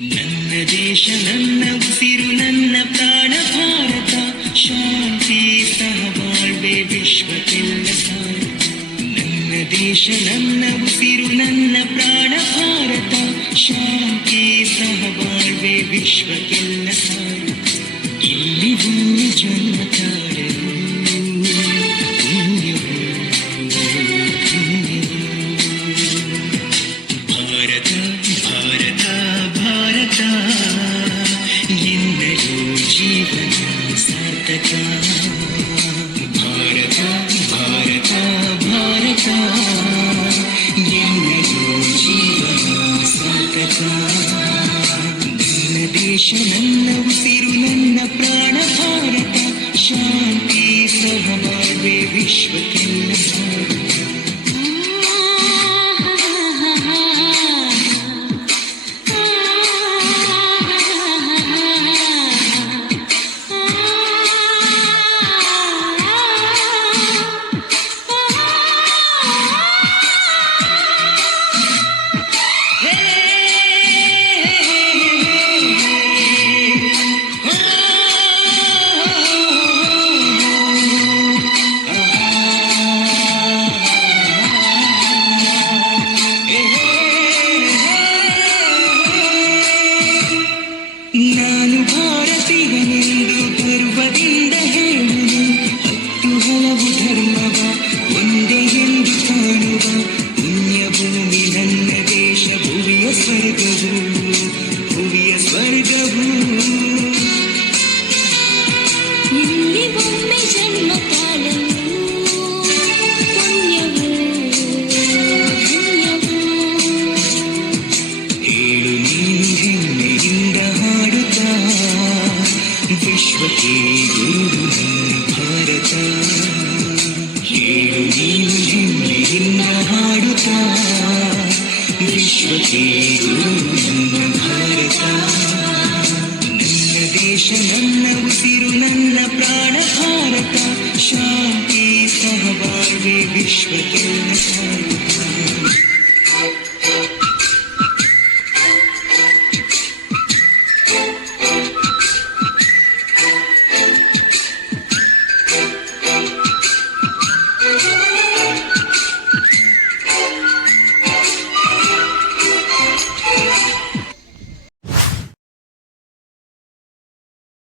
ದೇಶ, ನನ್ನ ಉಸಿರು, ನನ್ನ ಪ್ರಾಣ, ಭಾರತ. ಶಾಂತಿ, ಸಹಬಾಳ್ವೆ ವಿಶ್ವಕ್ಕೆಲ್ಲ ಸಾರು ನನ್ನ ದೇಶ, ನನ್ನ ಉಸಿರು, ನನ್ನ ಪ್ರಾಣ, ಭಾರತ. ಶಾಂತಿ, ಸಹಬಾಳ್ವೆ ವಿಶ್ವಕ್ಕೆಲ್ಲ ಸಾರು ಇಲ್ಲಿ ಭೂಮಿ ಜನ್ಮ ದೇಶ ನನ್ನ ಉಸಿರು ನನ್ನ ಪ್ರಾಣ ಭಾರತ ಶಾಂತಿ ಸಹಬಾಳ್ವೆ ವಿಶ್ವಕ್ಕೆಲ್ಲ ಸ್ವರ್ಗವು ಇಲ್ಲಿ ಒಮ್ಮೆ ಜನ್ಮ ತಾಳಲು ಪುಣ್ಯವು ಧನ್ಯವು ಹೇಳು ನೀನು ಹೆಮ್ಮೆಯಿಂದ ಹಾಡುತ್ತಾ ವಿಶ್ವಕ್ಕೆ ಗುರು ನನ್ನ ಉಸಿರು ನನ್ನ ಪ್ರಾಣ ಭಾರತ ಶಾಂತಿ ಸಹಬಾಳ್ವೆ ವಿಶ್ವಕ್ಕೆಲ್ಲ ಸಾರು